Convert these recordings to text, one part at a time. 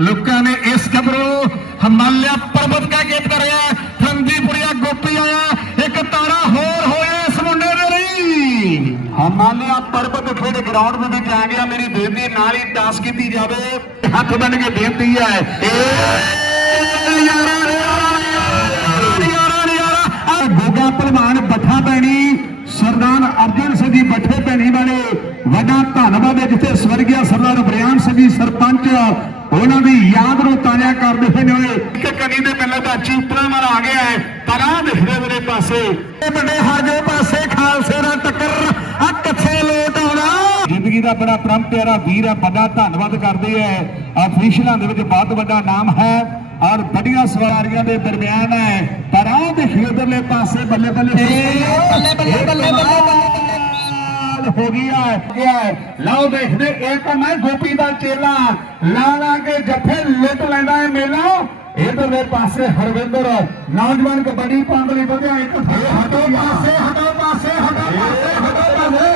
ਲੋਕਾਂ ਨੇ ਇਸ ਖਬਰੋਂ ਹਿਮਾਲਿਆ ਪਰਬਤ ਕਾ ਗੀਤ ਕਰਿਆ ਫੰਦੀਪੁਰੀਆ ਗੋਪੀ ਆਇਆ। ਇੱਕ ਤਾਰਾ ਹੋਰ ਹੋਇਆ ਇਸ ਮੁੰਡੇ ਦੇ ਲਈ। ਹਿਮਾਲਿਆ ਪਰਬਤ ਖੇਡ ਗਰਾਊਂਡ ਦੇ ਵਿੱਚ ਆ ਗਿਆ। ਮੇਰੀ ਬੇਨਤੀ ਨਾਲ ਹੀ ਟਾਸ ਕੀਤੀ ਜਾਵੇ। ਹੱਥ ਬੰਨ ਕੇ ਬੇਨਤੀ ਹੈ। ਏ ਯਾਰਾ ਯਾਰਾ ਯਾਰਾ ਗੋਗਾ ਪਹਿਲਵਾਨ ਬੱਠਾ ਪੈਣੀ, ਸਰਦਾਰ ਅਰਜਨ ਸਿੰਘ ਜੀ ਬੱਠੇ ਭੈਣੀ ਵਾਲੇ। ਵੱਡਾ ਧੰਨਵਾਦ ਹੈ ਜਿੱਥੇ ਸਵਰਗੀਆ ਸਰਦਾਰ ਬਰਿਆਨ ਸਿੰਘ ਜੀ, ਸਰਪੰਚ ਉਹਨਾਂ ਦੀ ਯਾਦ ਨੂੰ ਤਾਜ਼ਾ ਕਰਦੇ ਹੋਏ ਨੇ ਇੱਕ ਕਨੀ ਦੇ ਮੇਲੇ ਦਾ ਚੀਪਰਾ ਮਾਰ ਆ ਗਿਆ ਹੈ ਤਰਾ ਦਿਖਦੇ ਮੇਰੇ ਪਾਸੇ। ਇਹ ਵੱਡੇ ਹਾਜੇ ਪਾਸੇ ਖਾਲਸੇ ਦਾ ਟੱਕਰ ਆ ਕਿੱਥੇ ਲੋਟ ਆਉਣਾ ਜ਼ਿੰਦਗੀ ਦਾ ਬੜਾ ਪਰਮ ਪਿਆਰਾ ਵੀਰ ਹੈ ਬੜਾ ਧੰਨਵਾਦ ਕਰਦੇ ਹੈ ਅਫੀਸ਼ਲਾਂ ਦੇ ਵਿੱਚ ਬਹੁਤ ਵੱਡਾ ਨਾਮ ਹੈ ਔਰ ਵੱਡੀਆਂ ਸਵਾਰੀਆਂ ਦੇ ਦਰਮਿਆਨ ਹੈ। ਪਰ ਆਹ ਦੇ ਖੇਦਰਲੇ ਪਾਸੇ ਬੱਲੇ, ਬੱਲੇ, ਬੱਲੇ, ਹੋ ਗਿਆ ਹੈ ਗਿਆ ਹੈ। ਲਓ ਦੇਖਦੇ ਇਹ ਤਾਂ ਮੈਂ ਗੋਪੀ ਦਾ ਚੇਲਾ ਲਾ ਲਾ ਕੇ ਜੱਫੇ ਲੁੱਟ ਲੈਂਦਾ ਹੈ ਮੇਲਾ ਇਧਰਲੇ ਪਾਸੇ ਹਰਵਿੰਦਰ ਨੌਜਵਾਨ ਕਬੱਡੀ ਪਾਉਣ ਲਈ ਵਧਿਆ ਇੱਕ ਹਟੋ ਪਾਸੇ ਹਟੋ ਪਾਸੇ ਹਟੋ ਪਾਸੇ ਹਟੋ ਪਾਸੇ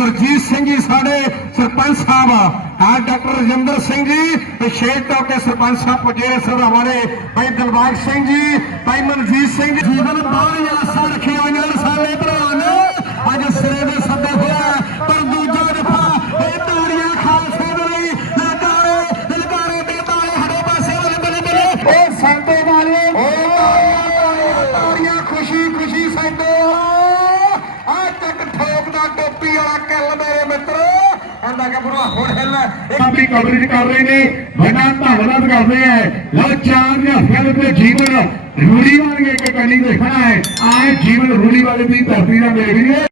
ਸੁਰਜੀਤ ਸਿੰਘ ਜੀ ਸਾਡੇ ਸਰਪੰਚ ਸਾਹਿਬ ਆ। ਡਾਕਟਰ ਰਜਿੰਦਰ ਸਿੰਘ ਜੀ ਵਿਸ਼ੇਸ਼ ਤੌਰ ਤੇ ਸਰਪੰਚ ਸਾਹਿਬ ਪੁਜੇਰੇ ਸਰ ਹਮਾਰੇ ਭਾਈ ਦਿਲਬਾਗ ਸਿੰਘ ਜੀ, ਭਾਈ ਮਨਜੀਤ ਸਿੰਘ ਜੀ, ਜੀਵਨ ਬਾਹਰ ਆਸਾ ਰੱਖੀ ਹੋਈਆਂ ਨੇ ਸਾਡੇ ਭਰਾ ਨੇ। ਅੱਜ ਸਿਰੇ ਦੇ ਸੱਦੇ ਹੋਇਆ ਪਰ ਦੂਜਾ ਦਫਾ ਇਹ ਤਾੜੀਆਂ ਖਾਲਸੇ ਦੇ ਲਈ ਲਗਾਰੇ ਲਗਾਰੇ ਦੇ ਤਾਲੇ ਹਰੇ ਆਂਦਾ ਕਿ ਬੁਰਾ ਹੁਣ ਹਿੱਲ ਕਾਫੀ ਕਵਰੇਜ ਕਰ ਰਹੇ ਨੇ ਵੱਡਾ ਧੰਨਵਾਦ ਕਰਦੇ ਆ ਲਓ ਚਾਰ ਨੇ ਹੱਥਾਂ ਦੇ ਜੀਵਨ ਰੂੜੀ ਵਾਲੇ ਇੱਕ ਕੰਨੀ ਦੇਖਣਾ ਹੈ ਆਏ ਜੀਵਨ ਰੂੜੀ ਵਾਲੇ ਦੀ ਧਰਤੀ ਦਾ ਮੇਰੇ ਵੀਰੇ